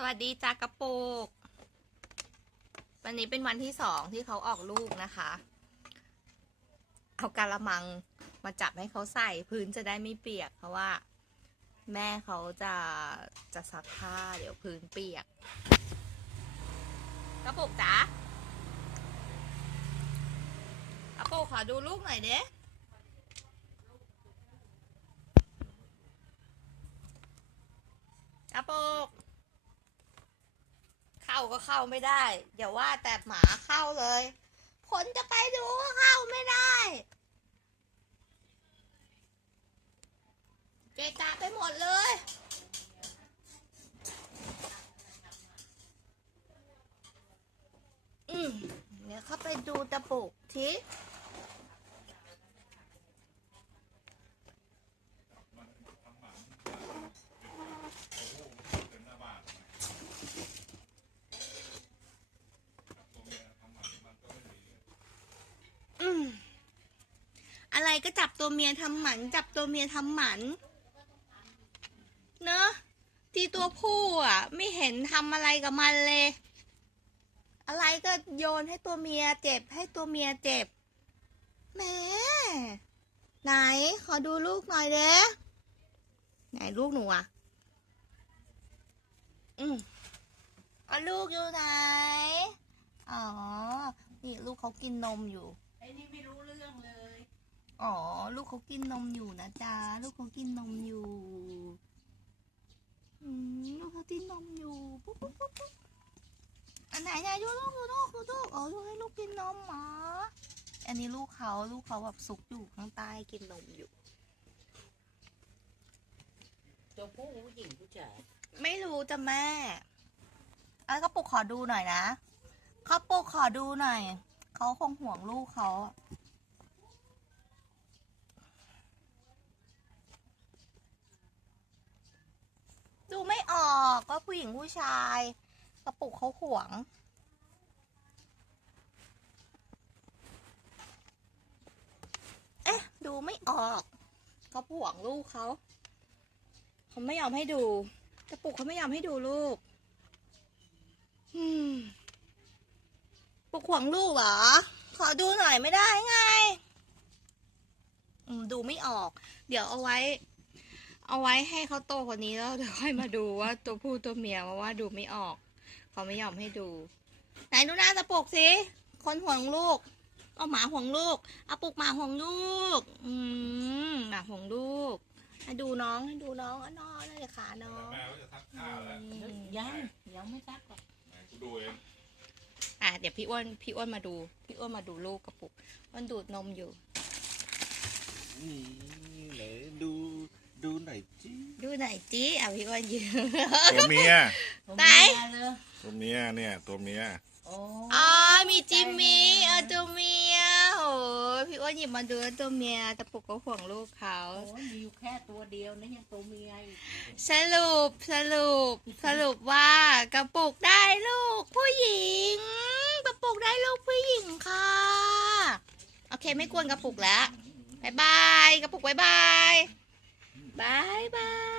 สวัสดีจากระปุก วันนี้เป็นวันที่สองที่เขาออกลูกนะคะ เอากาละมังมาจับให้เขาใส่พื้นจะได้ไม่เปียก เพราะว่า แม่เขาจะจะซักผ้าเดี๋ยวพื้นเปียก กระปุกจ๋ากระปุกขอดูลูกหน่อยเด้กระปุก ก็เข้าไม่ได้อย่าว่าแต่หมาเข้าเลยคนจะไปดูก็เข้าไม่ได้ เกตาไปหมดเลย อืมเดี๋ยวเข้าไปดูตะปุกทีอืมอะไร ก็จับตัวเมียทำหมัน จับตัวเมียทำหมันเนอะที่ตัวผู้อะ ไม่เห็นทำอะไรกับมันเลย อะไรก็โยนให้ตัวเมียเจ็บให้ตัวเมียเจ็บแหมไหน ขอดูลูกหน่อยเด้ไหนลูกหนูอะ อืมเอาลูกอยู่ไหน อ๋อ นี่ลูกเขากินนมอยู่ไอ้นี่ไม่รู้เล อ๋อ ลูกเขากินนมอยู่นะจ๊ะ ลูกเขากินนมอยู่ อืมลูกเขากินนมอยู่ ปุ๊บปุ๊บปุ๊บปุ๊บอันไหนไหนดูลูกดูลูกดูลูกอ๋อลูกให้ลูกกินนมเหรออันนี้ลูกเขาลูกเขาแบบซุกอยู่ข้างใต้กินนมอยู่ตัวผู้ผู้หญิงผู้ชายไม่รู้จ้ะแม่อันก็ปุกขอดูหน่อยนะเขาปุกขอดูหน่อยเขาคงห่วงลูกเขาอะดูไม่ อกว่าผู้หญิงผู้ชาย กระปุกเขาห่วง เอ๊ะ ดูไม่ออกเขาห่วงลูกเขา เขาไม่ยอมให้ดู กระปุกเขาไม่ยอมให้ดูลูกอืมปุกห่วงลูกเหรอ ขอดูหน่อยไม่ได้ไง ดูไม่ออก เดี๋ยวเอาไว้ เอาไว้ให้เขาโตกว่านี้แล้วเดี๋ยวค่อยมาดูว่าตัวผู้ตัวเมียเพราะว่าดูไม่ออก เขาไม่ยอมให้ดู ไหนดูหน้าตะปุกสิคนห่วงลูก เอาหมาห่วงลูกเอาปุกหมาห่วงลูก อืมหมาห่วงลูกให้ดูน้องให้ดูน้องอะน้องเลยขาน้องแม่ก็จะทักข้าวแล้วอืมยังยังไม่ซักหรอกไหนกูดูเองอะเดี๋ยวพี่อ้วนพี่อ้วนมาดู พี่อ้วนมาดูลูกกระปุกอ้วนดูดนมอยู่ นี่ไหนดูดูหน่อย จิดูหน่อยจีอะพี่อ้วนยืนตัวเมียผมไหนมาเลยตัวเมียเนี่ยตัวเมียโอ้อ๋อมีจิมมี่เออตัวเมียโอ้ยพี่อ้วนหยิบมาดูแล้วตัวเมียตะปุกก็ห่วงลูกเขาโหมีอยู่แค่ตัวเดียวนะยังตัวเมียอีกสรุปสรุปสรุปว่ากระปุกได้ลูกผู้หญิงกระปุกได้ลูกผู้หญิงค่ะโอเคไม่กวนกระปุกแล้วบายบายกระปุกบายบาย บายบาย